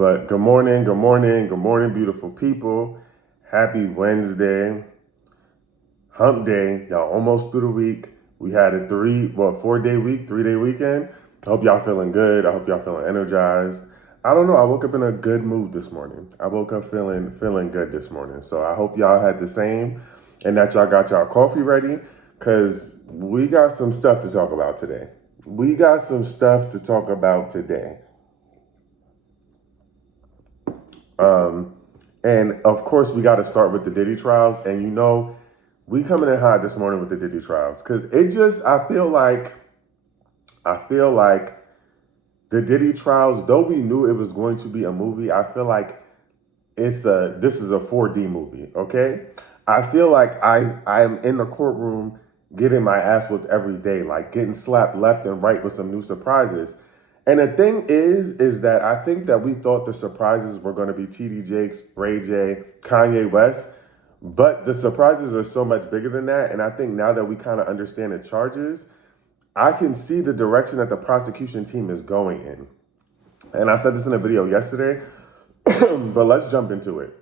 But good morning, good morning, good morning, beautiful people. Happy Wednesday, hump day. Y'all almost through the week. We had a 4-day week, 3-day weekend. I hope y'all feeling good. I hope y'all feeling energized. I don't know. I woke up in a good mood this morning. I woke up feeling good this morning. So I hope y'all had the same and that y'all got y'all coffee ready because we got some stuff to talk about today. And of course, we got to start with the Diddy trials. And we coming in hot this morning with the Diddy trials because I feel like the Diddy trials, though we knew it was going to be a movie, I feel like this is a 4D movie. Okay, I feel like I'm in the courtroom getting my ass whipped every day, like getting slapped left and right with some new surprises. And the thing is that I think that we thought the surprises were going to be TD Jakes, Ray J, Kanye West, but the surprises are so much bigger than that. And I think now that we kind of understand the charges, I can see the direction that the prosecution team is going in. And I said this in a video yesterday, but let's jump into it.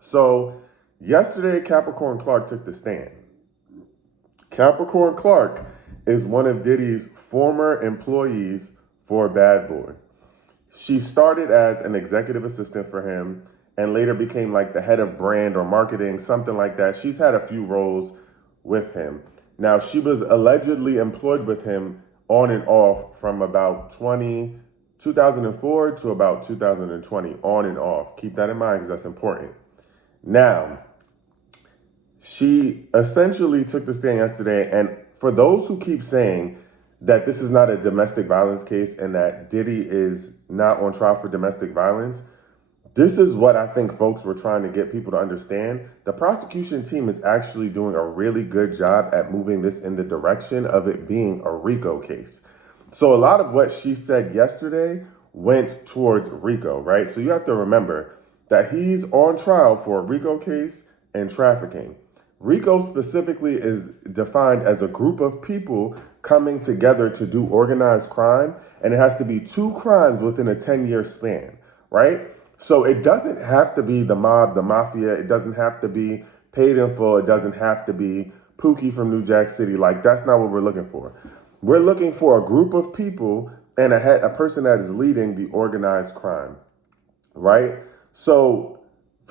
So yesterday, Capricorn Clark took the stand. Capricorn Clark is one of Diddy's former employees for Bad Boy. She started as an executive assistant for him and later became like the head of brand or marketing, something like that. She's had a few roles with him. Now, she was allegedly employed with him on and off from about 2004 to about 2020, on and off. Keep that in mind because that's important. Now, she essentially took the stand yesterday, and for those who keep saying that this is not a domestic violence case and that Diddy is not on trial for domestic violence, this is what I think folks were trying to get people to understand. The prosecution team is actually doing a really good job at moving this in the direction of it being a Rico case. So a lot of what she said yesterday went towards Rico, right? So you have to remember that he's on trial for a Rico case and trafficking. Rico specifically is defined as a group of people coming together to do organized crime, and it has to be 2 crimes within a 10-year span, right? So it doesn't have to be the mob, the mafia. It doesn't have to be Paid in Full. It doesn't have to be Pookie from New Jack City. Like, that's not what we're looking for. We're looking for a group of people and a person that is leading the organized crime, right? So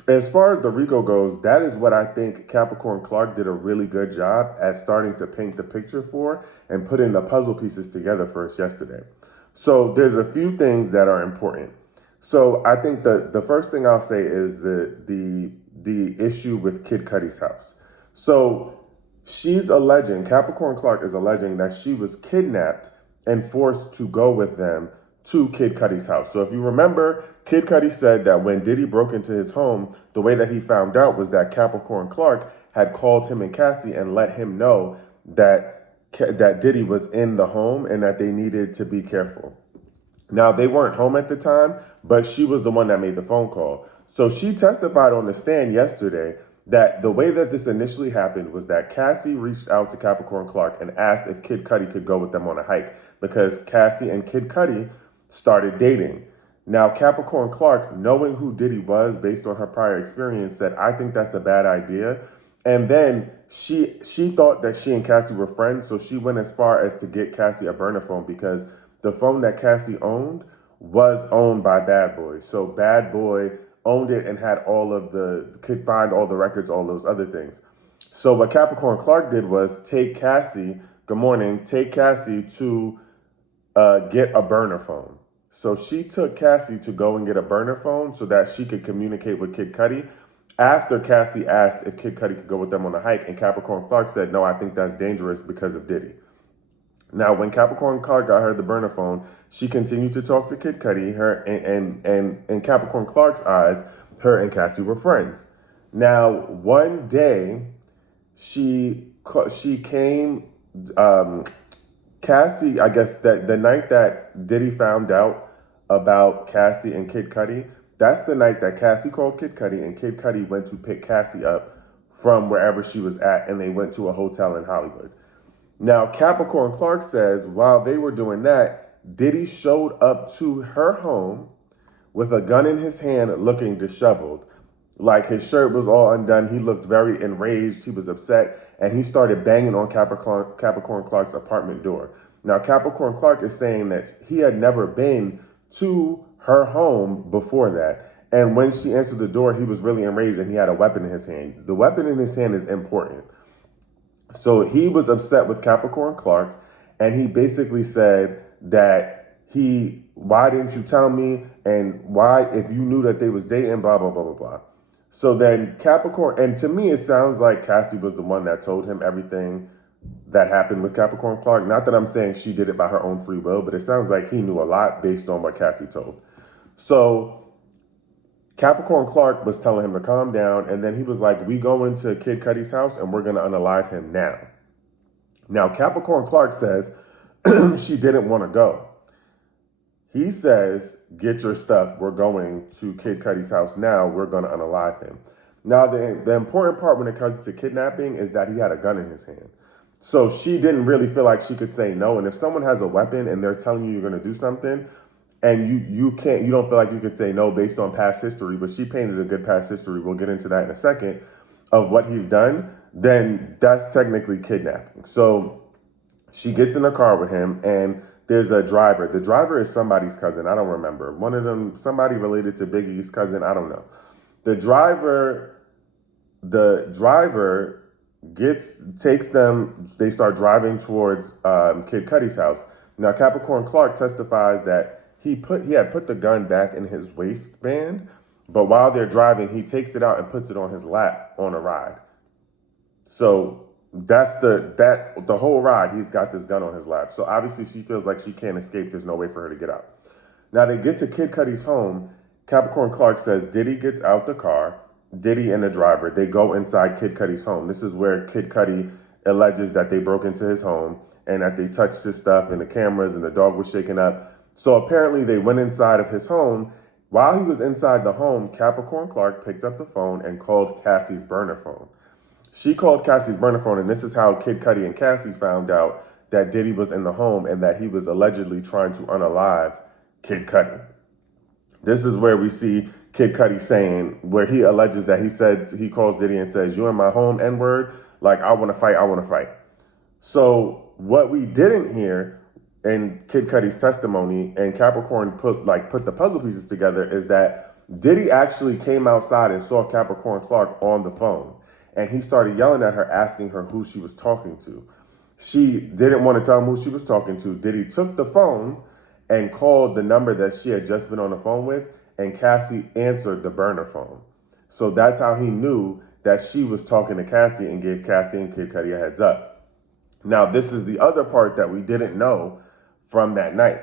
as far as the Rico goes, that is what I think Capricorn Clark did a really good job at starting to paint the picture for and putting the puzzle pieces together for us yesterday. So there's a few things that are important. So I think the first thing I'll say is the issue with Kid Cudi's house. So Capricorn Clark is alleging that she was kidnapped and forced to go with them to Kid Cudi's house. So if you remember, Kid Cudi said that when Diddy broke into his home, the way that he found out was that Capricorn Clark had called him and Cassie and let him know that Diddy was in the home and that they needed to be careful. Now, they weren't home at the time, but she was the one that made the phone call. So she testified on the stand yesterday that the way that this initially happened was that Cassie reached out to Capricorn Clark and asked if Kid Cudi could go with them on a hike because Cassie and Kid Cudi started dating. Now, Capricorn Clark, knowing who Diddy was based on her prior experience, said, I think that's a bad idea. And then she thought that she and Cassie were friends, so she went as far as to get Cassie a burner phone because the phone that Cassie owned was owned by Bad Boy. So Bad Boy owned it and could find all the records, all those other things. So what Capricorn Clark did was take Cassie to get a burner phone. So she took Cassie to go and get a burner phone so that she could communicate with Kid Cudi after Cassie asked if Kid Cudi could go with them on a hike. And Capricorn Clark said, no, I think that's dangerous because of Diddy. Now, when Capricorn Clark got her the burner phone, she continued to talk to Kid Cudi. In Capricorn Clark's eyes, her and Cassie were friends. Now, one day, she came. Cassie, I guess that the night that Diddy found out about Cassie and Kid Cudi, that's the night that Cassie called Kid Cudi, and Kid Cudi went to pick Cassie up from wherever she was at, and they went to a hotel in Hollywood. Now, Capricorn Clark says while they were doing that, Diddy showed up to her home with a gun in his hand, looking disheveled. Like his shirt was all undone. He looked very enraged. He was upset, and he started banging on Capricorn Clark's apartment door. Now, Capricorn Clark is saying that he had never been to her home before that. And when she answered the door, he was really enraged and he had a weapon in his hand. The weapon in his hand is important. So he was upset with Capricorn Clark, and he basically said that why didn't you tell me? And why, if you knew that they was dating, blah, blah, blah, blah, blah. So then Capricorn, and to me, it sounds like Cassie was the one that told him everything that happened with Capricorn Clark. Not that I'm saying she did it by her own free will, but it sounds like he knew a lot based on what Cassie told. So Capricorn Clark was telling him to calm down, and then he was like, we go into Kid Cudi's house and we're going to unalive him now. Now, Capricorn Clark says she didn't want to go. He says, get your stuff. We're going to Kid Cudi's house now. We're going to unalive him. Now, the important part when it comes to kidnapping is that he had a gun in his hand. So she didn't really feel like she could say no. And if someone has a weapon and they're telling you you're going to do something, and you don't feel like you could say no based on past history, but she painted a good past history, we'll get into that in a second, of what he's done, then that's technically kidnapping. So she gets in the car with him, and there's a driver. The driver is somebody's cousin. I don't remember. One of them, somebody related to Biggie's cousin. I don't know. The driver takes them, they start driving towards Kid Cudi's house. Now, Capricorn Clark testifies that he had put the gun back in his waistband, but while they're driving, he takes it out and puts it on his lap on a ride. So that's the whole ride, he's got this gun on his lap. So obviously she feels like she can't escape. There's no way for her to get out. Now they get to Kid Cudi's home. Capricorn Clark says Diddy gets out the car, Diddy and the driver, they go inside Kid Cudi's home. This is where Kid Cudi alleges that they broke into his home and that they touched his stuff and the cameras and the dog was shaken up. So apparently they went inside of his home. While he was inside the home, Capricorn Clark picked up the phone and called Cassie's burner phone. She called Cassie's burner phone, and this is how Kid Cudi and Cassie found out that Diddy was in the home and that he was allegedly trying to unalive Kid Cudi. This is where we see Kid Cudi saying, where he alleges that he calls Diddy and says, you in my home, N-word, like, I want to fight. So what we didn't hear in Kid Cudi's testimony, and Capricorn put the puzzle pieces together, is that Diddy actually came outside and saw Capricorn Clark on the phone. And he started yelling at her, asking her who she was talking to. She didn't want to tell him who she was talking to. Diddy took the phone and called the number that she had just been on the phone with, and Cassie answered the burner phone. So that's how he knew that she was talking to Cassie and gave Cassie and Kid Cudi a heads up. Now, this is the other part that we didn't know from that night.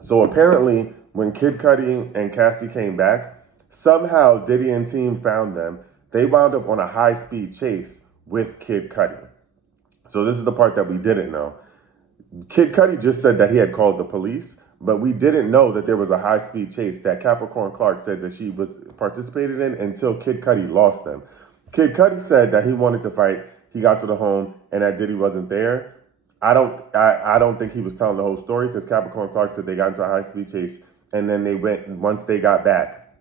So apparently, when Kid Cudi and Cassie came back, somehow Diddy and team found them. They wound up on a high-speed chase with Kid Cudi. So this is the part that we didn't know. Kid Cudi just said that he had called the police, but we didn't know that there was a high-speed chase that Capricorn Clark said that she was participated in until Kid Cudi lost them. Kid Cudi said that he wanted to fight. He got to the home and that Diddy wasn't there. I don't think he was telling the whole story, because Capricorn Clark said they got into a high-speed chase, and then they went, once they got back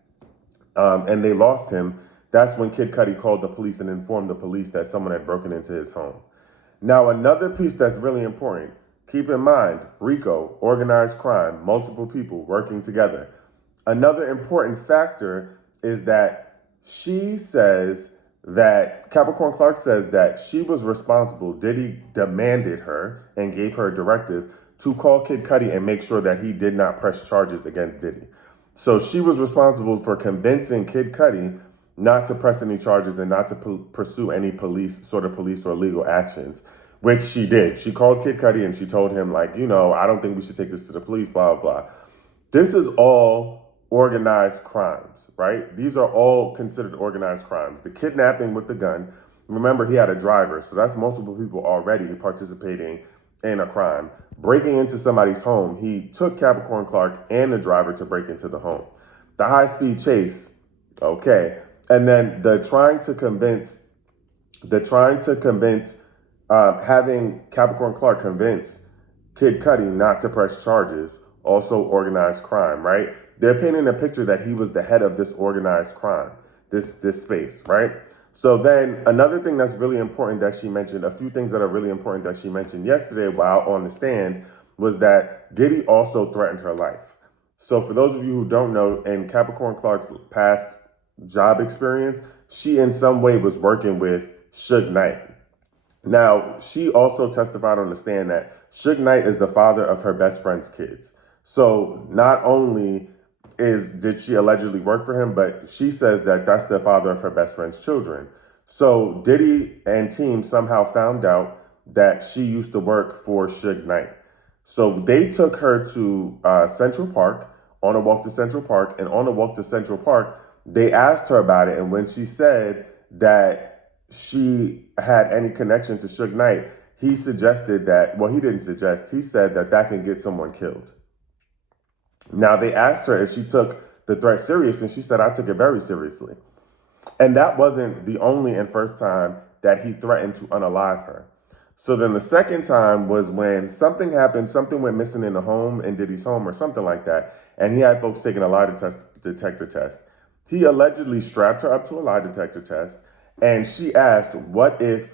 and they lost him, that's when Kid Cudi called the police and informed the police that someone had broken into his home. Now, another piece that's really important, keep in mind, Rico, organized crime, multiple people working together. Another important factor is that she says that Capricorn Clark says that she was responsible. Diddy demanded her and gave her a directive to call Kid Cudi and make sure that he did not press charges against Diddy. So she was responsible for convincing Kid Cudi not to press any charges and not to pursue any police or legal actions, which she did. She called Kid Cudi and she told him, like, I don't think we should take this to the police, blah, blah, blah. This is all organized crimes, right? These are all considered organized crimes. The kidnapping with the gun, remember he had a driver, so that's multiple people already participating in a crime. Breaking into somebody's home, he took Capricorn Clark and the driver to break into the home. The high-speed chase, okay. And then having Capricorn Clark convince Kid Cudi not to press charges also organized crime, right? They're painting a picture that he was the head of this organized crime, this space, right? So then another thing that's really important that she mentioned, a few things that are really important that she mentioned yesterday while on the stand was that Diddy also threatened her life. So for those of you who don't know, in Capricorn Clark's past job experience, she in some way was working with Suge Knight. Now, she also testified on the stand that Suge Knight is the father of her best friend's kids. So not only did she allegedly work for him, but she says that that's the father of her best friend's children. So Diddy and team somehow found out that she used to work for Suge Knight. So they took her to Central Park, on a walk to Central Park, and on a walk to Central Park, they asked her about it. And when she said that she had any connection to Suge Knight, he suggested that, well, he didn't suggest, he said that that can get someone killed. Now, they asked her if she took the threat serious, and she said, I took it very seriously. And that wasn't the only and first time that he threatened to unalive her. So then the second time was when something happened, something went missing in the home, in Diddy's home or something like that, and he had folks taking a lie detector test. He allegedly strapped her up to a lie detector test, and she asked, what if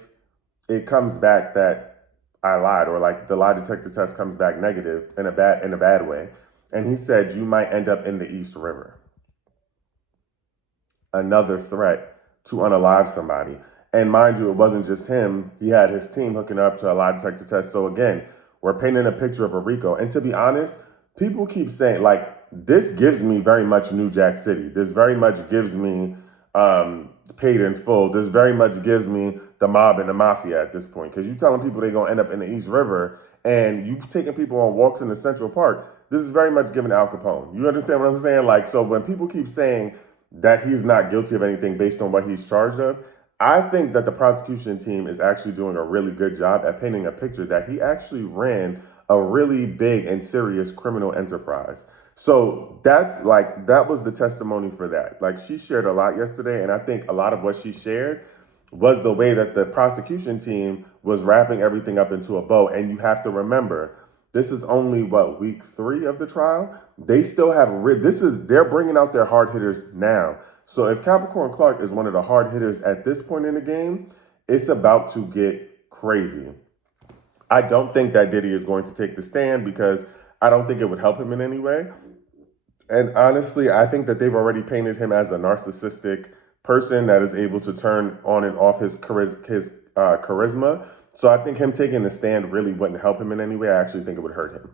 it comes back that I lied, or like the lie detector test comes back negative in a bad way? And he said, you might end up in the East River. Another threat to unalive somebody. And mind you, it wasn't just him. He had his team hooking up to a lie detector test. So again, we're painting a picture of a Rico. And to be honest, people keep saying, like, this gives me very much New Jack City. This very much gives me Paid in Full. This very much gives me the mob and the mafia at this point. Because you're telling people they're going to end up in the East River, and you taking people on walks in the Central Park. This is very much giving Al Capone. You understand what I'm saying? Like, so when people keep saying that he's not guilty of anything based on what he's charged of, I think that the prosecution team is actually doing a really good job at painting a picture that he actually ran a really big and serious criminal enterprise. So that was the testimony for that. Like, she shared a lot yesterday, and I think a lot of what she shared was the way that the prosecution team was wrapping everything up into a bow. And you have to remember, this is only week 3 of the trial. They still have they're bringing out their hard hitters now. So if Capricorn Clark is one of the hard hitters at this point in the game, it's about to get crazy. I don't think that Diddy is going to take the stand because I don't think it would help him in any way. And honestly, I think that they've already painted him as a narcissistic person that is able to turn on and off his charisma. So I think him taking the stand really wouldn't help him in any way. I actually think it would hurt him.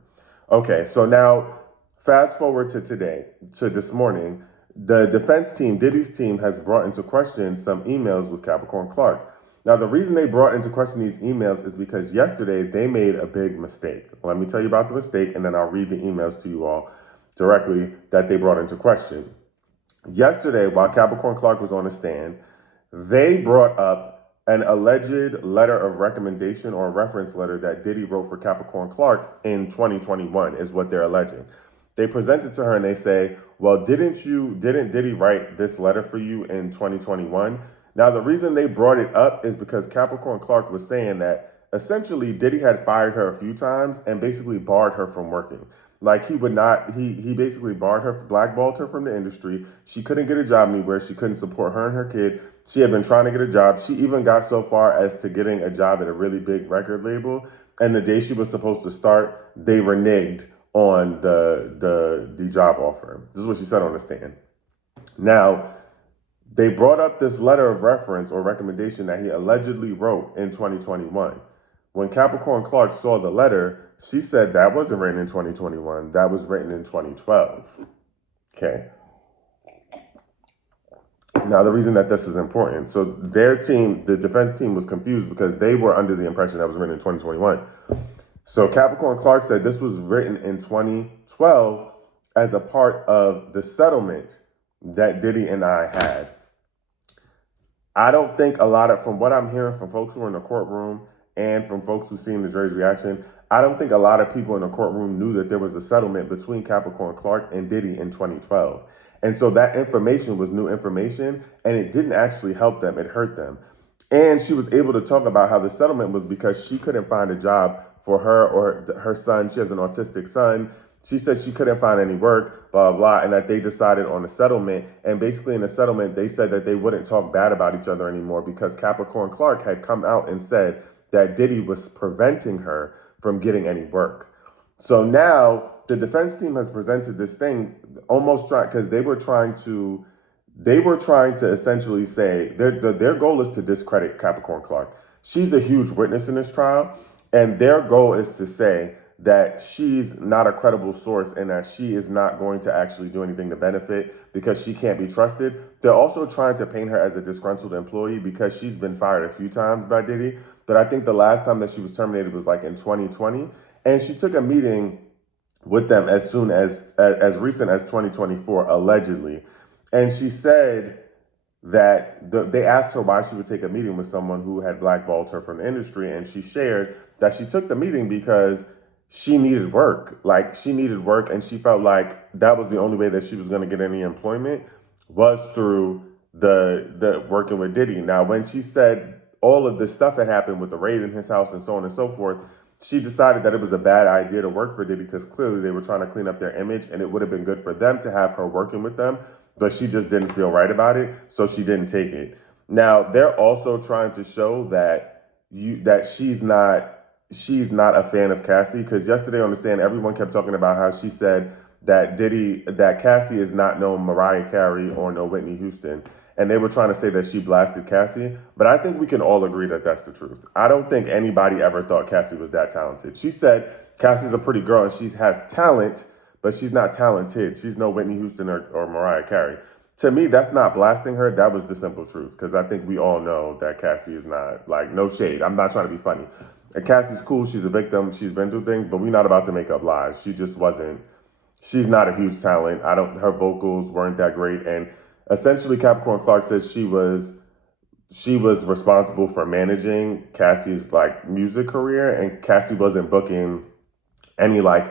Okay, so now fast forward to today, to this morning. The defense team, Diddy's team, has brought into question some emails with Capricorn Clark. Now, the reason they brought into question these emails is because yesterday they made a big mistake. Let me tell you about the mistake, and then I'll read the emails to you all directly that they brought into question. Yesterday, while Capricorn Clark was on the stand, they brought up an alleged letter of recommendation or reference letter that Diddy wrote for Capricorn Clark in 2021, is what they're alleging. They present it to her and they say, well, didn't Diddy write this letter for you in 2021? Now, the reason they brought it up is because Capricorn Clark was saying that essentially Diddy had fired her a few times and basically barred her from working. Like, he basically barred her, blackballed her from the industry. She couldn't get a job anywhere. She couldn't support her and her kid. She had been trying to get a job. She even got so far as to getting a job at a really big record label. And the day she was supposed to start, they reneged on the job offer. This is what she said on the stand. Now, they brought up this letter of reference or recommendation that he allegedly wrote in 2021. When Capricorn Clark saw the letter, she said that wasn't written in 2021. That was written in 2012. Okay. Now, the reason that this is important, so their team, the defense team, was confused because they were under the impression that was written in 2021. So Capricorn Clark said this was written in 2012 as a part of the settlement that Diddy and I had. I don't think from what I'm hearing from folks who are in the courtroom and from folks who've seen the jury's reaction, I don't think a lot of people in the courtroom knew that there was a settlement between Capricorn Clark and Diddy in 2012. And so that information was new information, and it didn't actually help them. It hurt them. And she was able to talk about how the settlement was because she couldn't find a job for her or her son. She has an autistic son. She said she couldn't find any work, blah, blah, blah, and that they decided on a settlement. And basically in the settlement, they said that they wouldn't talk bad about each other anymore because Capricorn Clark had come out and said that Diddy was preventing her from getting any work. So now the defense team has presented this thing almost trying, because they were trying to essentially say their goal is to discredit Capricorn Clark. She's a huge witness in this trial, and their goal is to say that she's not a credible source and that she is not going to actually do anything to benefit because she can't be trusted. They're also trying to paint her as a disgruntled employee because she's been fired a few times by Diddy. But I think the last time that she was terminated was like in 2020. And she took a meeting with them as soon as recent as 2024, allegedly. And she said that they asked her why she would take a meeting with someone who had blackballed her from the industry. And she shared that she took the meeting because she needed work. Like, she needed work, and she felt like that was the only way that she was going to get any employment was through the working with Diddy. Now, when she said all of this stuff that happened with the raid in his house and so on and so forth, she decided that it was a bad idea to work for Diddy because clearly they were trying to clean up their image, and it would have been good for them to have her working with them, but she just didn't feel right about it, so she didn't take it. Now, they're also trying to show that she's not a fan of Cassie, because yesterday on the stand, everyone kept talking about how she said that Cassie is not no Mariah Carey or no Whitney Houston. And they were trying to say that she blasted Cassie. But I think we can all agree that that's the truth. I don't think anybody ever thought Cassie was that talented. She said Cassie's a pretty girl and she has talent, but she's not talented. She's no Whitney Houston or Mariah Carey. To me, that's not blasting her. That was the simple truth. Because I think we all know that Cassie is not, like, no shade. I'm not trying to be funny. And Cassie's cool. She's a victim. She's been through things, but we're not about to make up lies. She just wasn't. She's not a huge talent. Her vocals weren't that great. And essentially, Capricorn Clark says she was responsible for managing Cassie's like music career, and Cassie wasn't booking any like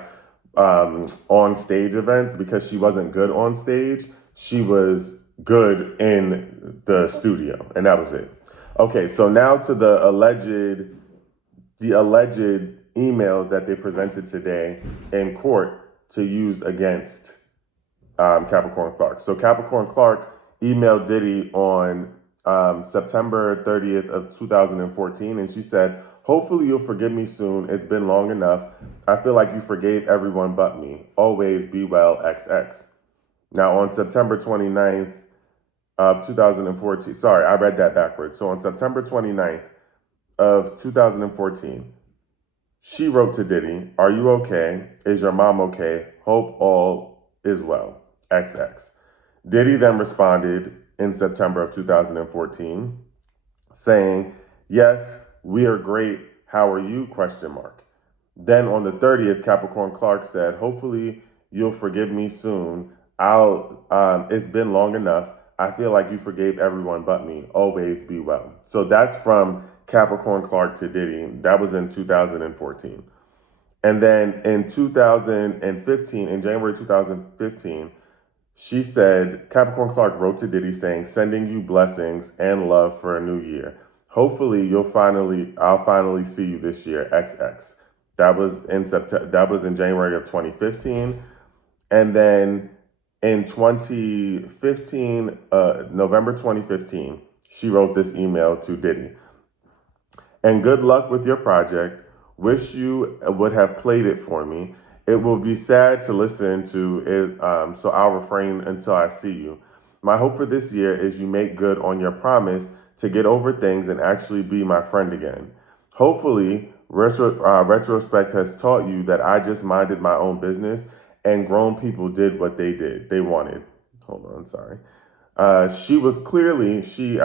on stage events because she wasn't good on stage. She was good in the studio, and that was it. Okay, so now to the alleged emails that they presented today in court to use against Capricorn Clark. So Capricorn Clark emailed Diddy on September 30th of 2014, and she said, "Hopefully you'll forgive me soon. It's been long enough. I feel like you forgave everyone but me. Always be well, XX." Now on September 29th of 2014, sorry, I read that backwards. So on September 29th of 2014, she wrote to Diddy, "Are you okay? Is your mom okay? Hope all is well, XX." Diddy then responded in September of 2014 saying, "Yes, we are great. How are you?" Question mark. Then on the 30th, Capricorn Clark said, "Hopefully you'll forgive me soon. It's been long enough. I feel like you forgave everyone but me. Always be well." So that's from Capricorn Clark to Diddy. That was in 2014. And then in 2015, in January 2015, she said, Capricorn Clark wrote to Diddy saying, "Sending you blessings and love for a new year. Hopefully I'll finally see you this year, XX." That was in September, that was in January of 2015. And then in 2015, November 2015, she wrote this email to Diddy. "And good luck with your project. Wish you would have played it for me. It will be sad to listen to it, so I'll refrain until I see you. My hope for this year is you make good on your promise to get over things and actually be my friend again. Hopefully, retrospect has taught you that I just minded my own business and grown people did what they wanted." Hold on, sorry. I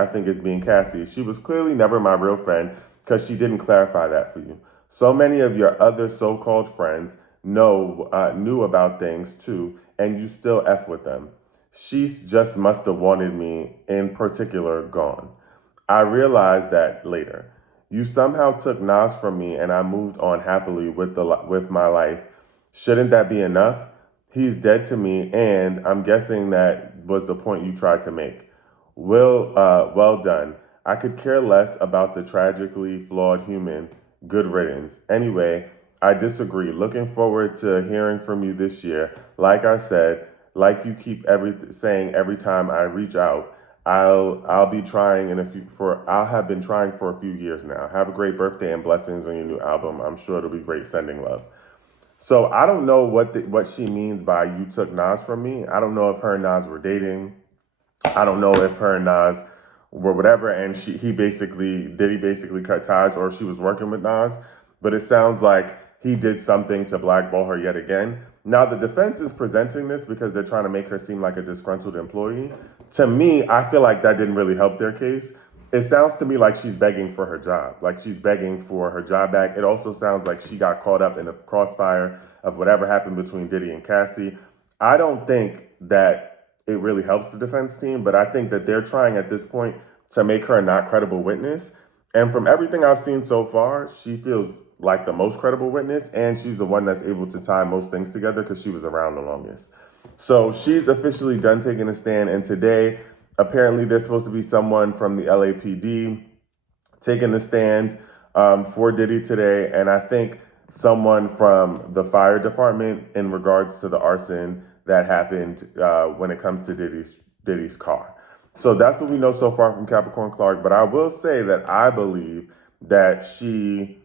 think is being Cassie. "She was clearly never my real friend because she didn't clarify that for you. So many of your other so-called friends knew about things too, and you still F with them. She just must have wanted me in particular gone. I realized that later. You somehow took Nas from me and I moved on happily with my life. Shouldn't that be enough? He's dead to me, and I'm guessing that was the point you tried to make. Well done. I could care less about the tragically flawed human. Good riddance. Anyway, I disagree. Looking forward to hearing from you this year. Like I said, like you keep saying every time I reach out, I'll be trying I'll have been trying for a few years now. Have a great birthday and blessings on your new album. I'm sure it'll be great. Sending love. So I don't know what she means by you took Nas from me. I don't know if her and Nas were dating. I don't know if her and Nas were whatever, and Diddy basically cut ties, or she was working with Nas. But it sounds like he did something to blackball her yet again. Now the defense is presenting this because they're trying to make her seem like a disgruntled employee. To me, I feel like that didn't really help their case. It sounds to me like she's begging for her job, like she's begging for her job back. It also sounds like she got caught up in a crossfire of whatever happened between Diddy and Cassie. I don't think that it really helps the defense team, but I think that they're trying at this point to make her a not credible witness. And from everything I've seen so far, she feels like the most credible witness, and she's the one that's able to tie most things together because she was around the longest. So she's officially done taking a stand, and today, apparently there's supposed to be someone from the LAPD taking the stand for Diddy today, and I think someone from the fire department in regards to the arson that happened when it comes to Diddy's car. So that's what we know so far from Capricorn Clark. But I will say that I believe that she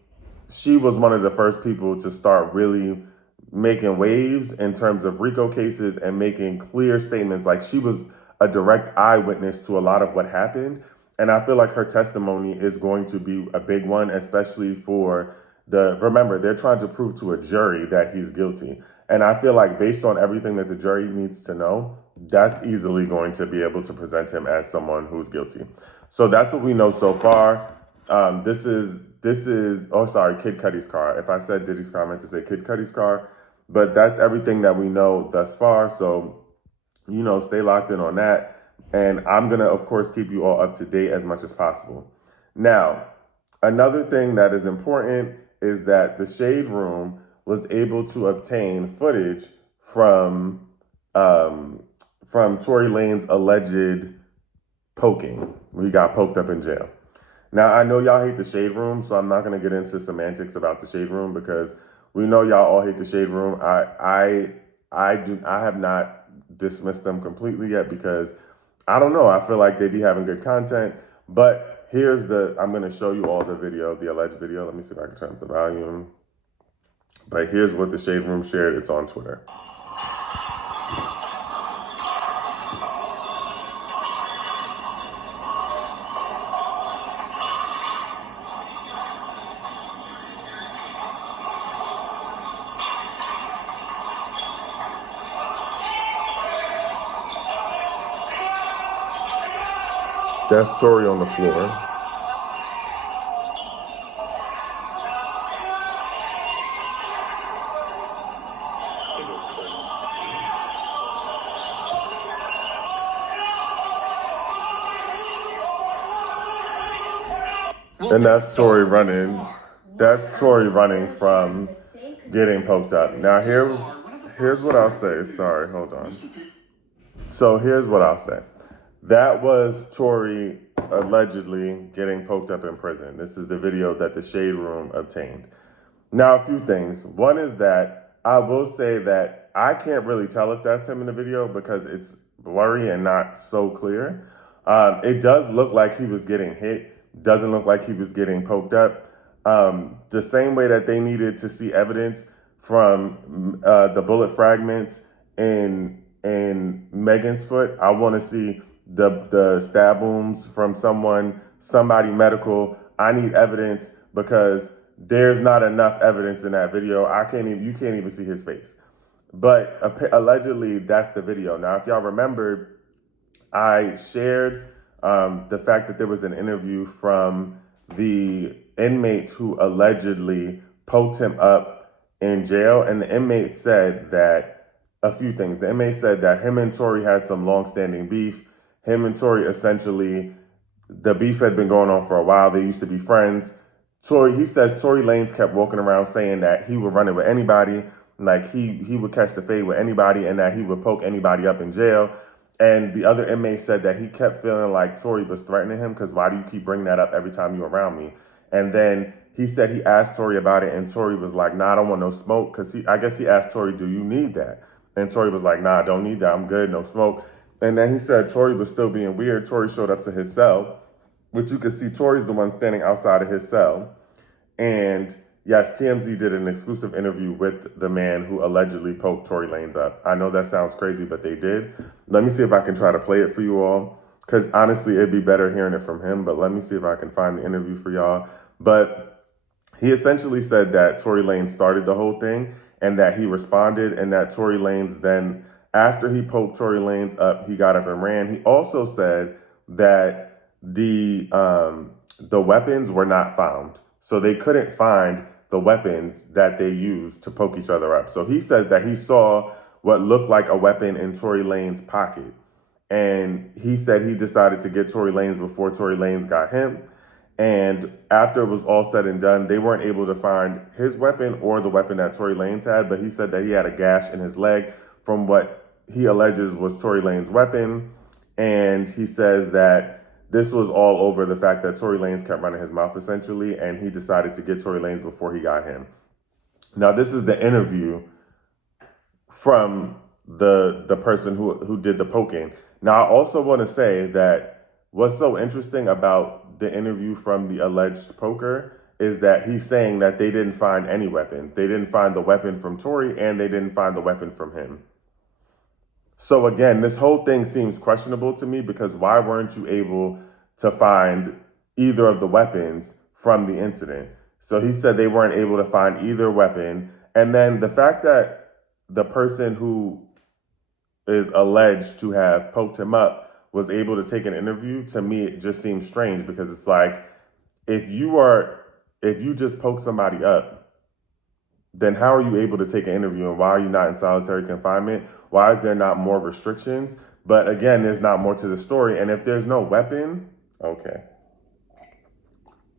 was one of the first people to start really making waves in terms of Rico cases and making clear statements. Like, she was a direct eyewitness to a lot of what happened. And I feel like her testimony is going to be a big one, especially for remember, they're trying to prove to a jury that he's guilty. And I feel like based on everything that the jury needs to know, that's easily going to be able to present him as someone who's guilty. So that's what we know so far. This is Kid Cudi's car. If I said Diddy's car, I meant to say Kid Cudi's car. But that's everything that we know thus far. So, stay locked in on that. And I'm going to, of course, keep you all up to date as much as possible. Now, another thing that is important is that the Shade Room was able to obtain footage from Tory Lanez alleged poking. He got poked up in jail. Now, I know y'all hate the Shade Room, so I'm not going to get into semantics about the Shade Room because we know y'all all hate the Shade Room. I have not dismissed them completely yet because I don't know. I feel like they be having good content, but I'm going to show you all the video, the alleged video. Let me see if I can turn up the volume. But here's what the Shade Room shared. It's on Twitter. That's Tory on the floor. And that's Tory running. That's Tory running from getting poked up. Now here's what I'll say. Sorry, hold on. So here's what I'll say. That was Tory allegedly getting poked up in prison. This is the video that the Shade Room obtained. Now, a few things. One is that I will say that I can't really tell if that's him in the video because it's blurry and not so clear. It does look like he was getting hit. Doesn't look like he was getting poked up. The same way that they needed to see evidence from the bullet fragments in Megan's foot, I want to see the stab wounds from somebody medical. I need evidence because there's not enough evidence in that video. You can't even see his face. But allegedly, that's the video. Now, if y'all remember, I shared the fact that there was an interview from the inmate who allegedly poked him up in jail. And the inmate said that a few things. The inmate said that him and Tory had some long-standing beef. Him and Tory the beef had been going on for a while. They used to be friends. He says Tory Lanez kept walking around saying that he would run it with anybody, like he would catch the fade with anybody, and that he would poke anybody up in jail. And the other inmate said that he kept feeling like Tory was threatening him because why do you keep bringing that up every time you're around me? And then he said he asked Tory about it, and Tory was like, nah, I don't want no smoke, because I guess he asked Tory, do you need that? And Tory was like, nah, I don't need that, I'm good, no smoke. And then he said Tory was still being weird. Tory showed up to his cell, which you can see Tory's the one standing outside of his cell. And yes, TMZ did an exclusive interview with the man who allegedly poked Tory Lanez up. I know that sounds crazy, but they did. Let me see if I can try to play it for you all, because honestly, it'd be better hearing it from him, but let me see if I can find the interview for y'all. But he essentially said that Tory Lanez started the whole thing and that he responded, and that Tory Lanez then, after he poked Tory Lanez up, he got up and ran. He also said that the weapons were not found. So they couldn't find the weapons that they used to poke each other up. So he says that he saw what looked like a weapon in Tory Lanez pocket. And he said he decided to get Tory Lanez before Tory Lanez got him. And after it was all said and done, they weren't able to find his weapon or the weapon that Tory Lanez had, but he said that he had a gash in his leg from what he alleges was Tory Lanez's weapon. And he says that this was all over the fact that Tory Lanez kept running his mouth, essentially, and he decided to get Tory Lanez before he got him. Now, this is the interview from the person who did the poking. Now, I also want to say that what's so interesting about the interview from the alleged poker is that he's saying that they didn't find any weapons. They didn't find the weapon from Tory, and they didn't find the weapon from him. So again, this whole thing seems questionable to me, because why weren't you able to find either of the weapons from the incident? So he said they weren't able to find either weapon. And then the fact that the person who is alleged to have poked him up was able to take an interview, to me, it just seems strange, because it's like, if you just poke somebody up, then how are you able to take an interview, and why are you not in solitary confinement? Why is there not more restrictions? But again, there's not more to the story. And if there's no weapon, okay.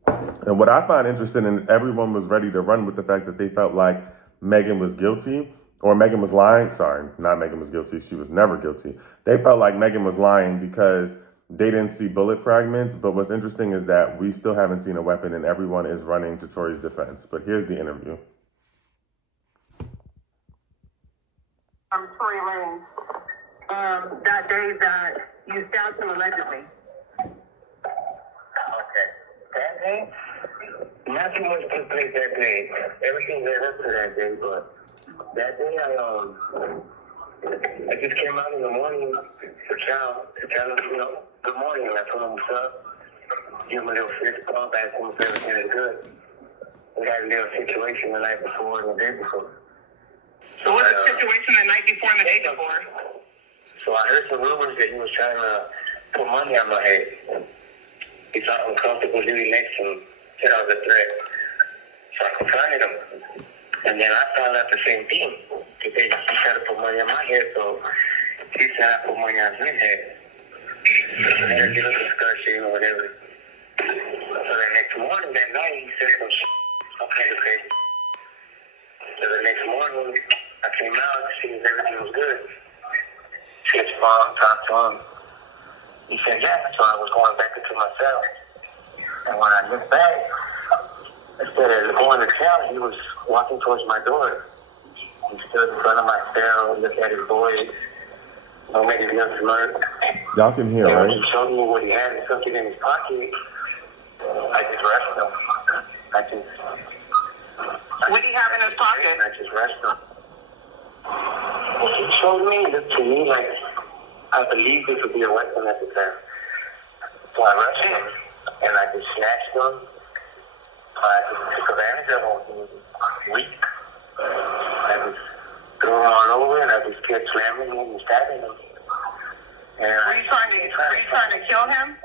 And what I find interesting, and everyone was ready to run with the fact that they felt like Megan was guilty, or Megan was lying. Sorry, not Megan was guilty. She was never guilty. They felt like Megan was lying because they didn't see bullet fragments. But what's interesting is that we still haven't seen a weapon, and everyone is running to Tory's defense. But here's the interview. Tory Lanes, that day that you stabbed him allegedly. Okay. That day, nothing much took place that day. Everything led up to that day, but that day I just came out in the morning to tell him, good morning, and I told him what's up. Give him a little fist bump, ask him if everything is good. We had a little situation the night before and the day before. So what's the situation the night before and the day before? So I heard some rumors that he was trying to put money on my head. He felt uncomfortable living next to him, said I was a threat. So I confronted him. And then I found out the same thing. He tried to put money on my head, so he said I put money on his head. So they had a little discussion or whatever. So the next morning, that night, he said some shit. Okay. So the next morning, I came out to see if everything was good. His mom talked to him. He said, yeah. So I was going back into my cell. And when I looked back, instead of going to cell, he was walking towards my door. He stood in front of my cell, looked at his boys, made his little smirk. Y'all can hear, right? He showed me what he had and something in his pocket. I just rushed him. What do you have in his pocket? I just rushed him. Well, he showed me, looked to me like I believed this would be a weapon at the time. So I rushed him, and I just snatched him. I just took advantage of him. He was weak. I just threw him all over, and I just kept slamming him and stabbing him. And Were you trying to kill him?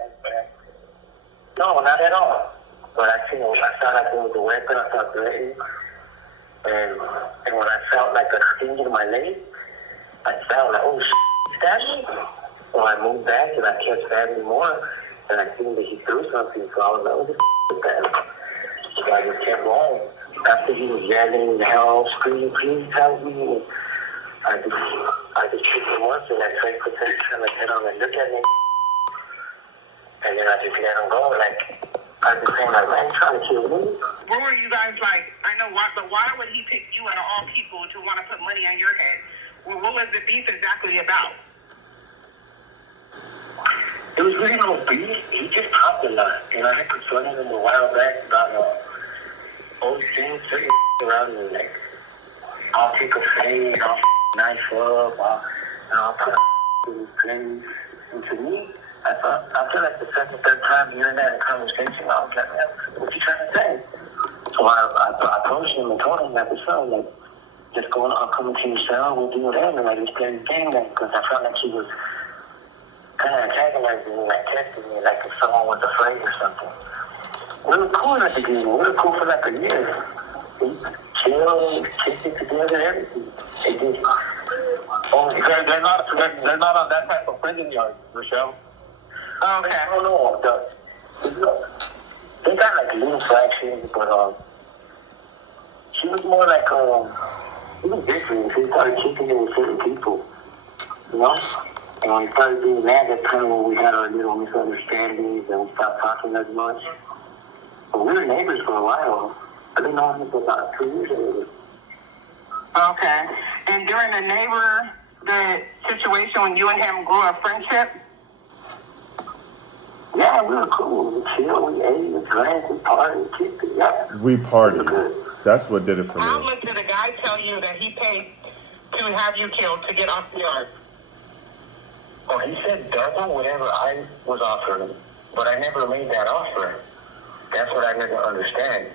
No, not at all. But I thought like it was a weapon. I felt threatened. And when I felt like a sting in my leg, I felt like, oh, he stabbed me. So I moved back, and I kept stabbing more. And I seen that he threw something, so I was like, what the is that? So I just kept going. After he was yelling, hell, screaming, please help me. I just kicked him once, and I tried to tell him to look at me. And then I just let him go, like, I just saying like, man, you trying to kill me? What were you guys like? I know why, but why would he pick you out of all people to want to put money on your head? Well, what was the beef exactly about? It was really no beef. He just talked a lot. And I had confronted him a while back about always saying certain around me. Like, I'll take a fade, I'll knife up, I'll put a in his place. And to me, I feel like the second, third time hearing that in conversation, I was like, man, what you trying to say? So I approached him and told him that the son, like, just I'll come into your cell, we'll do whatever, like, just play the game then, because I felt like he was kind of antagonizing me, like testing me, like if someone was afraid or something. We were cool at the beginning. We were cool for like a year. We chilled, kicked it together, everything. They did. Oh, because they're not on that type of prison yard, Michelle. Okay. I don't know. They got like little fractions, but she was more like it was different. She started kicking it with certain people, you know. And when we started doing that, that's kind of when we had our little misunderstandings and we stopped talking as much. But we were neighbors for a while. I've been on him for about 2 years already. Okay. And during the situation when you and him grew a friendship? Yeah, we were cool. We chilled, we ate, we drank, we partied, we kicked it. Yeah. We partied. That's what did it for me. How much did the guy tell you that he paid to have you killed to get off the yard? Well, he said double whatever I was offering, but I never made that offer. That's what I never understand.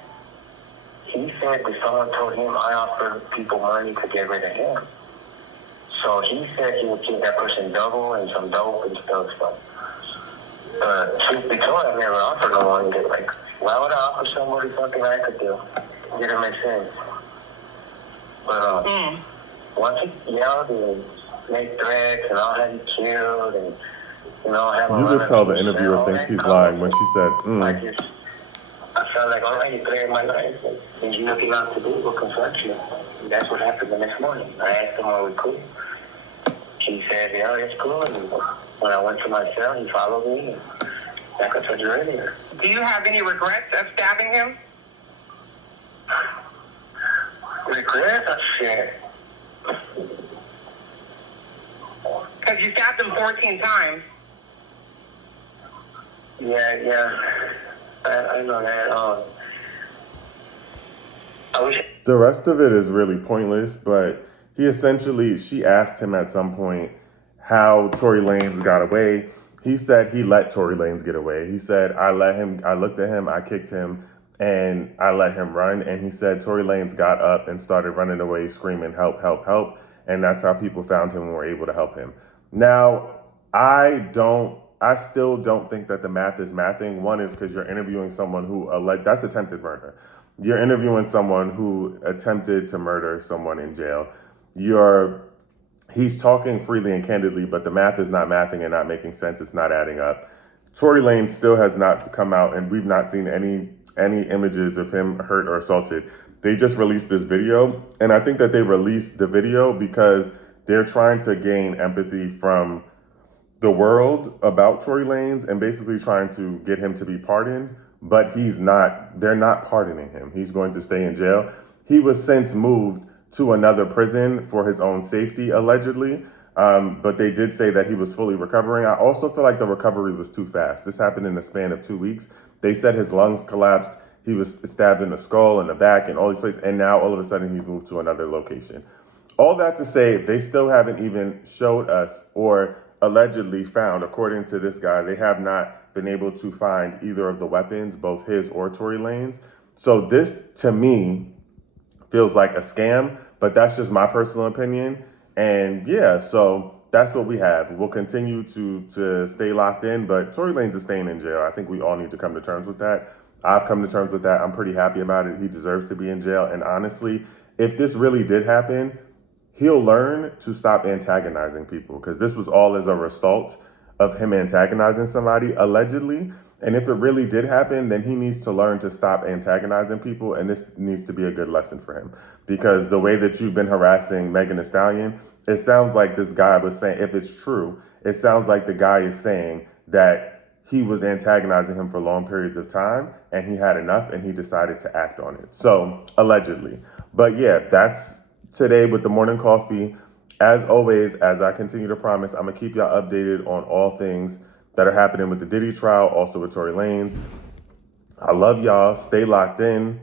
He said that someone told him I offered people money to get rid of him. So he said he would give that person double and some dope and stuff. Truth be told, I never offered no money. Like, why would I offer somebody something I could do? It didn't make sense. But once he yelled and made threats and I'll have you killed and, you know, have a You could tell the interviewer thinks he's lying when she said, I felt like, all right, you threatened my life. Like, there's nothing else to do but confront you. And that's what happened the next morning. I asked him, are we cool? He said, yeah, it's cool. And when I went to my cell, he followed me. And like I told you earlier. Do you have any regrets of stabbing him? Regrets? Oh, shit. Because you stabbed him 14 times. Yeah. I know that. I wish. the rest of it is really pointless, but she asked him at some point how Tory Lanez got away. He said he let Tory Lanez get away. He said, I looked at him, I kicked him, and I let him run. And he said Tory Lanez got up and started running away, screaming, help, help, help. And that's how people found him and were able to help him. Now, I still don't think that the math is mathing. One is because you're interviewing someone who, that's attempted murder. You're interviewing someone who attempted to murder someone in jail. He's talking freely and candidly, but the math is not mathing and not making sense. It's not adding up. Tory Lanez still has not come out, and we've not seen any images of him hurt or assaulted. They just released this video, and I think that they released the video because they're trying to gain empathy from the world about Tory Lanez and basically trying to get him to be pardoned, but they're not pardoning him. He's going to stay in jail. He was since moved to another prison for his own safety, allegedly. But they did say that he was fully recovering. I also feel like the recovery was too fast. This happened in the span of 2 weeks. They said his lungs collapsed. He was stabbed in the skull, in the back, and all these places. And now all of a sudden he's moved to another location. All that to say, they still haven't even showed us or allegedly found, according to this guy, they have not been able to find either of the weapons, both his or Tory Lanez. So this, to me, feels like a scam, but that's just my personal opinion. And yeah, so that's what we have. We'll continue to stay locked in, but Tory Lanez is staying in jail. I think we all need to come to terms with that. I've come to terms with that. I'm pretty happy about it. He deserves to be in jail. And honestly, if this really did happen, he'll learn to stop antagonizing people, because this was all as a result of him antagonizing somebody, allegedly. And if it really did happen, then he needs to learn to stop antagonizing people. And this needs to be a good lesson for him, because the way that you've been harassing Megan Thee Stallion, it sounds like this guy was saying, if it's true, it sounds like the guy is saying that he was antagonizing him for long periods of time, and he had enough, and he decided to act on it. So, allegedly. But yeah, that's today with the morning coffee. As always, as I continue to promise, I'm going to keep y'all updated on all things that are happening with the Diddy trial, also with Tory Lanez. I love y'all. Stay locked in.